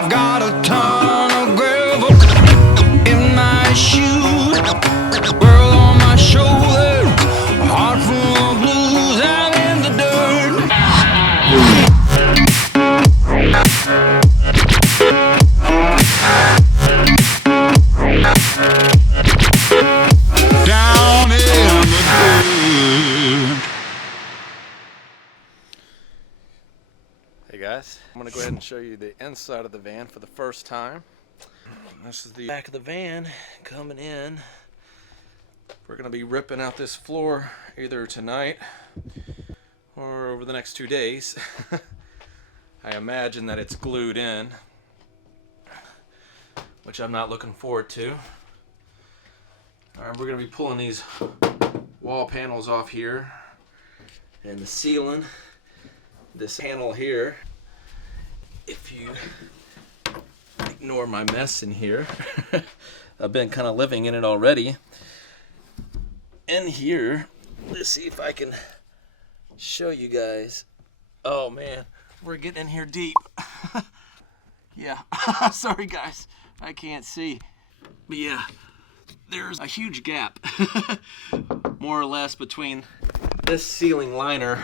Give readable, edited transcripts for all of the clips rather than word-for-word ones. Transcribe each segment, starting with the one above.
I've got a ton of gravel in my shoes, world on my shoulder, heart full of blues out in the dirt. Down in the dirt. Hey guys, I'm going to go ahead and show you the inside of the van for the first time. This is the back of the van coming in. We're going to be ripping out this floor either tonight or over the next 2 days. I imagine that it's glued in, which I'm not looking forward to. Alright, we're going to be pulling these wall panels off here and the ceiling. This panel here, if you ignore my mess in here, I've been kind of living in it already. In here, let's see if I can show you guys. Oh man, we're getting in here deep. Yeah, sorry guys, I can't see. But yeah, there's a huge gap, more or less, between this ceiling liner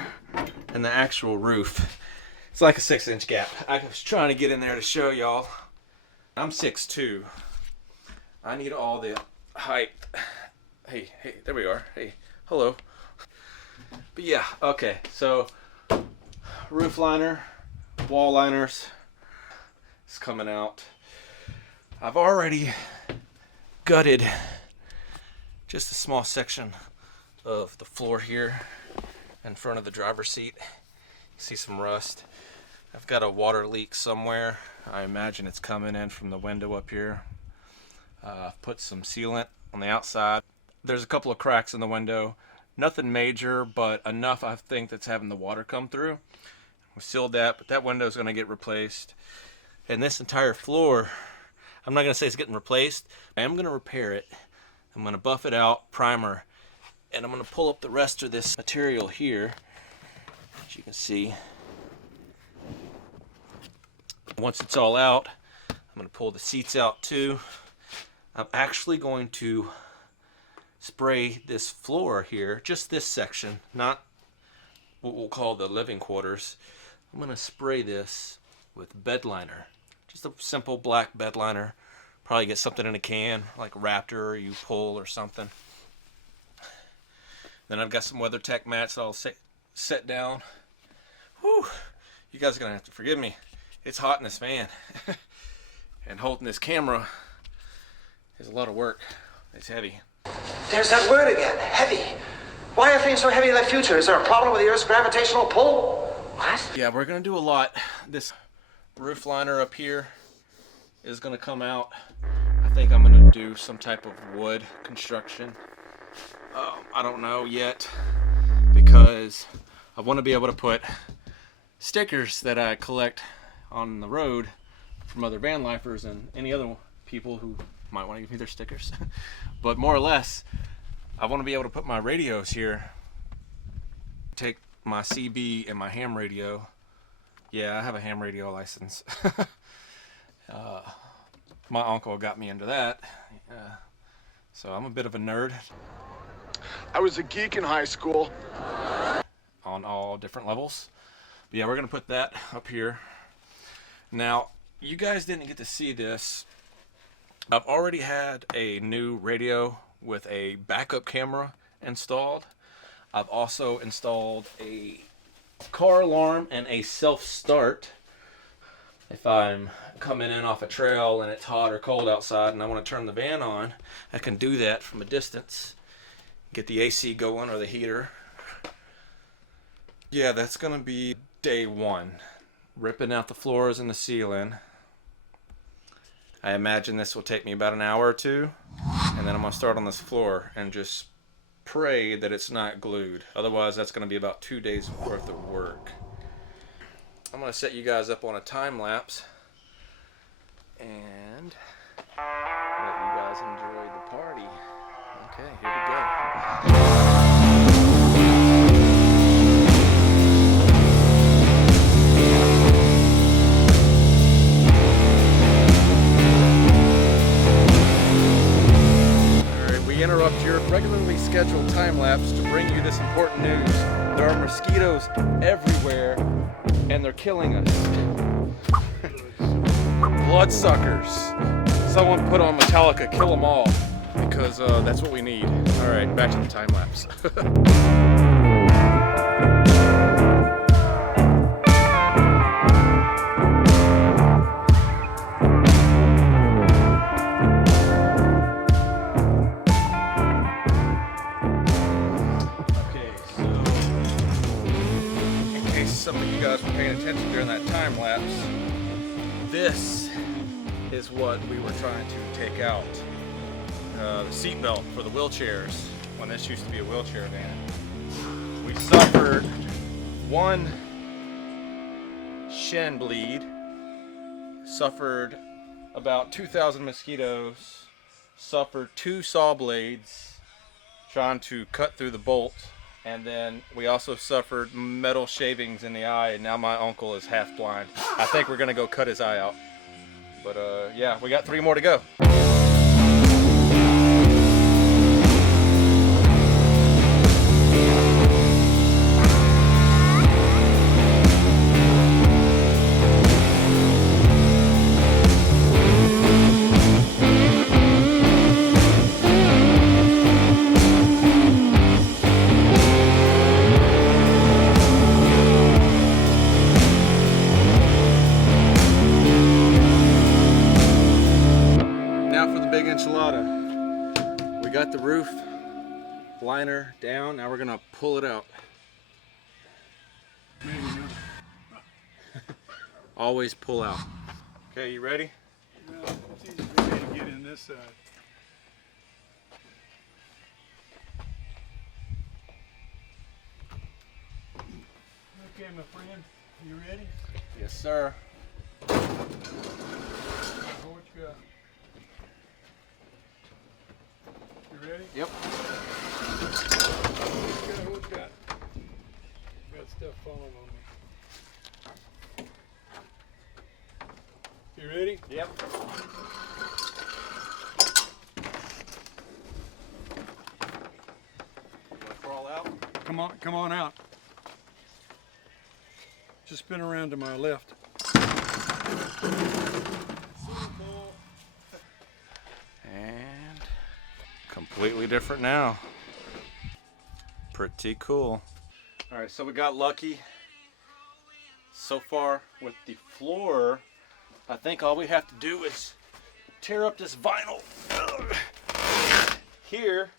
and the actual roof. It's like a 6-inch gap. I was trying to get in there to show y'all. I'm 6'2". I need all the height. Hey, there we are. Hey, hello. But yeah, okay, so roof liner, wall liners, it's coming out. I've already gutted just a small section of the floor here in front of the driver's seat. You see some rust. I've got a water leak somewhere. I imagine it's coming in from the window up here. I've put some sealant on the outside. There's a couple of cracks in the window. Nothing major, but enough I think that's having the water come through. We sealed that, but that window is going to get replaced. And this entire floor, I'm not going to say it's getting replaced. I am going to repair it. I'm going to buff it out, primer, and I'm going to pull up the rest of this material here, as you can see. Once it's all out, I'm going to pull the seats out too. I'm actually going to spray this floor here, just this section, not what we'll call the living quarters. I'm going to spray this with bed liner, just a simple black bed liner. Probably get something in a can, like Raptor or U-Pull or something. Then I've got some WeatherTech mats that I'll set down. Whew, you guys are going to have to forgive me. It's hot in this van. And holding this camera is a lot of work. It's heavy. There's that word again, heavy. Why are things so heavy in the future? Is there a problem with the Earth's gravitational pull? What? Yeah, we're going to do a lot. This roof liner up here is going to come out. I think I'm going to do some type of wood construction. I don't know yet, because I want to be able to put stickers that I collect on the road from other van lifers and any other people who might want to give me their stickers. But more or less, I want to be able to put my radios here. Take my CB and my ham radio. Yeah, I have a ham radio license. My uncle got me into that. So I'm a bit of a nerd. I was a geek in high school. On all different levels. But yeah, we're going to put that up here. Now, you guys didn't get to see this. I've already had a new radio with a backup camera installed. I've also installed a car alarm and a self-start. If I'm coming in off a trail and it's hot or cold outside and I want to turn the van on, I can do that from a distance. Get the AC going or the heater. Yeah, that's going to be day one. Ripping out the floors and the ceiling. I imagine this will take me about an hour or two. And then I'm going to start on this floor and just pray that it's not glued. Otherwise, that's going to be about 2 days worth of work. I'm going to set you guys up on a time lapse and let you guys enjoy the party. Okay, here we go. scheduled time lapse to bring you this important news. There are mosquitoes everywhere and they're killing us. Bloodsuckers. Someone put on Metallica, kill them all, because that's what we need. All right, back to the time lapse. Some of you guys were paying attention during that time lapse. This is what we were trying to take out. The seat belt for the wheelchairs, when this used to be a wheelchair van. We suffered one shin bleed, suffered about 2,000 mosquitoes, suffered 2 saw blades trying to cut through the bolt. And then we also suffered metal shavings in the eye, and now my uncle is half blind. I think we're gonna go cut his eye out. But yeah, we got 3 more to go. We got the roof liner down, now we're gonna pull it out. Always pull out. Okay, you ready? No, it's easy for me to get in this side. Okay, my friend, you ready? Yes, sir. What you got? You ready? Yep. What you got? Got stuff falling on me. You ready? Yep. Wanna crawl out? Come on out. Just spin around to my left. And completely different now. Pretty cool. All right, so we got lucky so far with the floor. I think all we have to do is tear up this vinyl here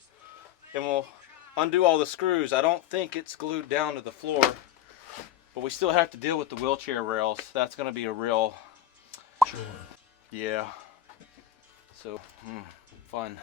and we'll undo all the screws. I don't think it's glued down to the floor, but we still have to deal with the wheelchair rails. That's gonna be a real chore. Yeah. So, fun.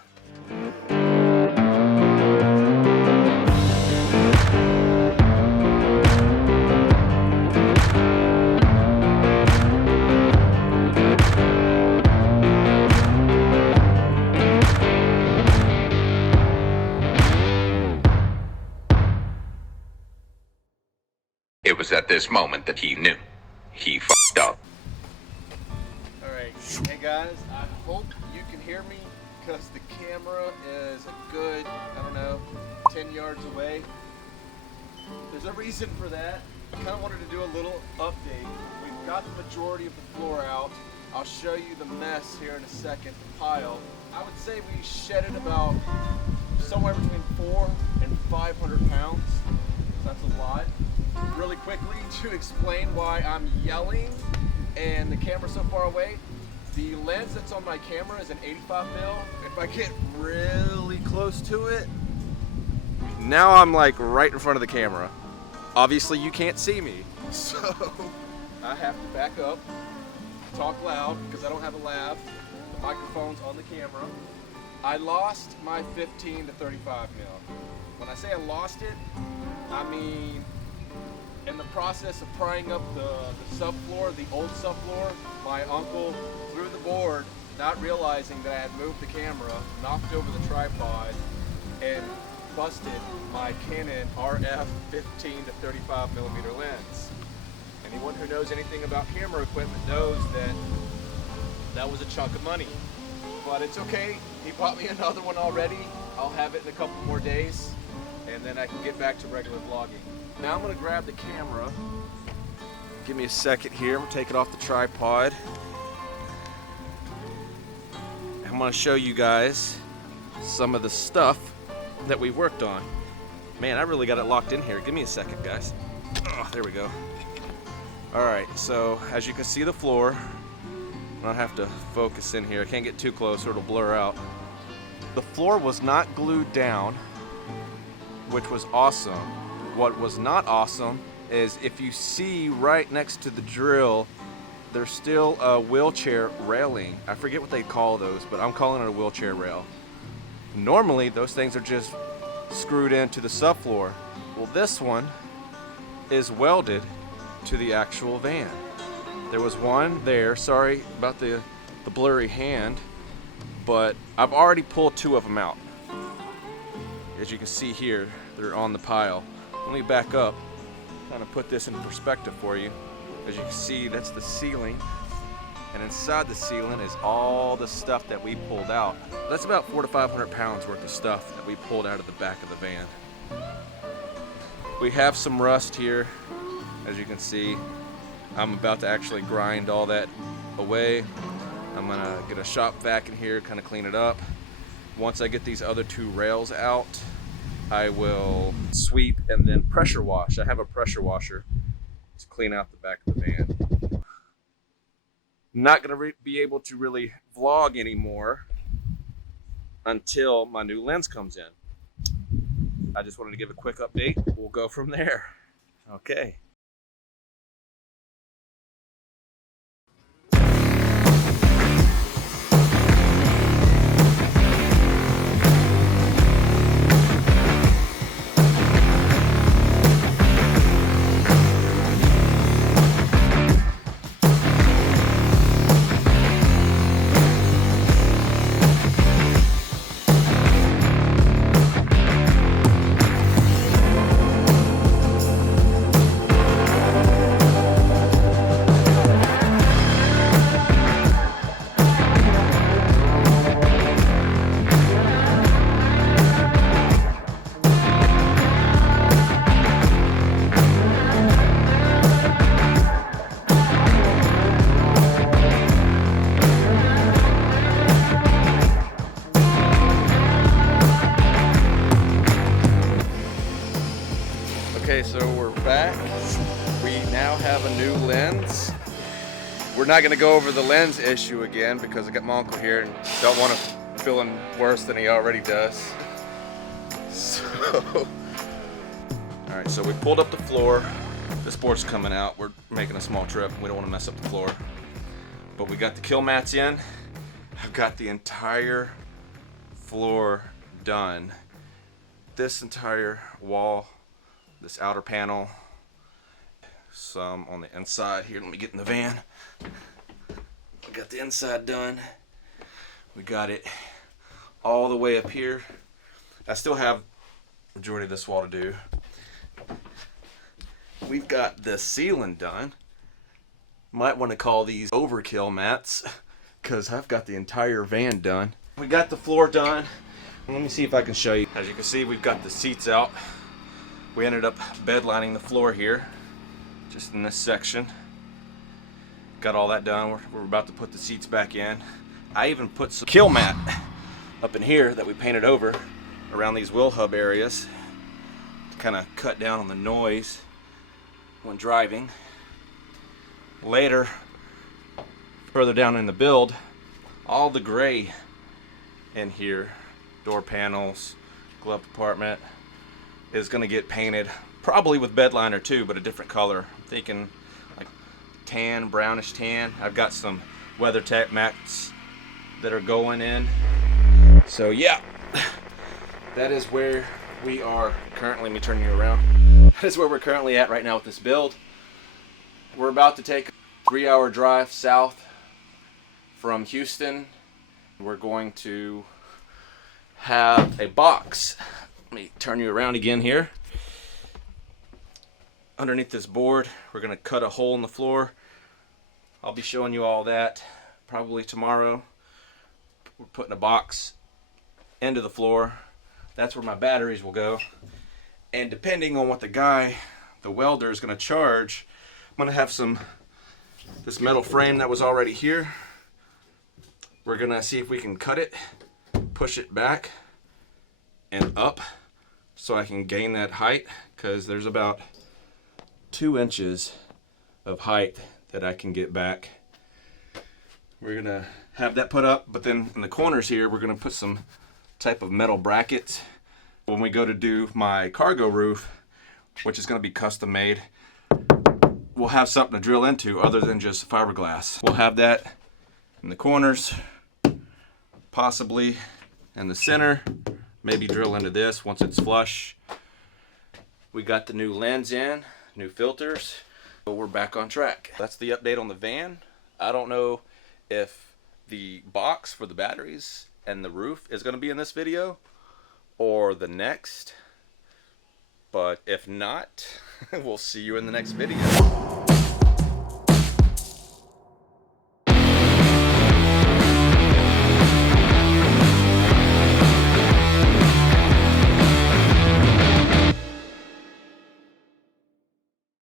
It was at this moment that he knew. He fucked up. Alright, hey guys, I hope you can hear me because the camera is a good, 10 yards away. There's a reason for that. I kind of wanted to do a little update. We've got the majority of the floor out. I'll show you the mess here in a second, the pile. I would say we shedded about somewhere between 400 and 500 pounds. That's a lot. Really quickly, to explain why I'm yelling and the camera's so far away, the lens that's on my camera is an 85mm. If I get really close to it, now I'm like right in front of the camera. Obviously you can't see me, so I have to back up, talk loud because I don't have a lav. The microphone's on the camera. I lost my 15 to 35mm. When I say I lost it, I mean in the process of prying up the subfloor, the old subfloor, my uncle threw the board, not realizing that I had moved the camera, knocked over the tripod, and busted my Canon RF 15 to 35mm lens. Anyone who knows anything about camera equipment knows that that was a chunk of money. But it's okay, he bought me another one already, I'll have it in a couple more days, and then I can get back to regular vlogging. Now I'm gonna grab the camera. Give me a second here. I'm gonna take it off the tripod. I'm gonna show you guys some of the stuff that we worked on. Man, I really got it locked in here. Give me a second, guys. Oh, there we go. All right, so as you can see the floor, I don't have to focus in here. I can't get too close or it'll blur out. The floor was not glued down, which was awesome. What was not awesome is if you see right next to the drill, there's still a wheelchair railing. I forget what they call those, but I'm calling it a wheelchair rail. Normally, those things are just screwed into the subfloor. Well, this one is welded to the actual van. There was one there, sorry about the blurry hand, but I've already pulled 2 of them out. As you can see here, they're on the pile. Let me back up, kind of put this in perspective for you. As you can see, that's the ceiling, and inside the ceiling is all the stuff that we pulled out. That's about 400 to 500 pounds worth of stuff that we pulled out of the back of the van. We have some rust here, as you can see. I'm about to actually grind all that away. I'm gonna get a shop vac in here, kind of clean it up. Once I get these other 2 rails out, I will sweep and then pressure wash. I have a pressure washer to clean out the back of the van. Not gonna be able to really vlog anymore until my new lens comes in. I just wanted to give a quick update. We'll go from there. Okay. Okay, so we're back. We now have a new lens. We're not gonna go over the lens issue again because I got my uncle here and don't want him feeling worse than he already does. So, all right, so we pulled up the floor. This board's coming out. We're making a small trip. We don't want to mess up the floor. But we got the kill mats in. I've got the entire floor done. This entire wall, this outer panel, some on the inside here. Let me get in the van. We got the inside done. We got it all the way up here. I still have the majority of this wall to do. We've got the ceiling done. Might want to call these overkill mats because I've got the entire van done. We got the floor done. Let me see if I can show you. As you can see, we've got the seats out. We ended up bed lining the floor here, just in this section. Got all that done. We're about to put the seats back in. I even put some kill mat up in here that we painted over around these wheel hub areas to kind of cut down on the noise when driving. Later, further down in the build, all the gray in here, door panels, glove compartment, is going to get painted, probably with bed liner too, but a different color. I'm thinking like tan, brownish tan. I've got some WeatherTech mats that are going in. So yeah, that is where we are currently. Let me turn you around. That is where we're currently at right now with this build. We're about to take a 3-hour drive south from Houston. We're going to have a box. Let me turn you around again here. Underneath this board, we're going to cut a hole in the floor. I'll be showing you all that probably tomorrow. We're putting a box into the floor. that's where my batteries will go. And depending on what the welder is going to charge, I'm going to have this metal frame that was already here. We're going to see if we can cut it, push it back and up so I can gain that height, because there's about 2 inches of height that I can get back. We're going to have that put up, but then in the corners here, we're going to put some type of metal brackets. When we go to do my cargo roof, which is going to be custom made, we'll have something to drill into other than just fiberglass. We'll have that in the corners, possibly in the center, maybe drill into this once it's flush. We got the new lens in, new filters, so we're back on track. That's the update on the van. I don't know if the box for the batteries and the roof is going to be in this video or the next, but if not, we'll see you in the next video.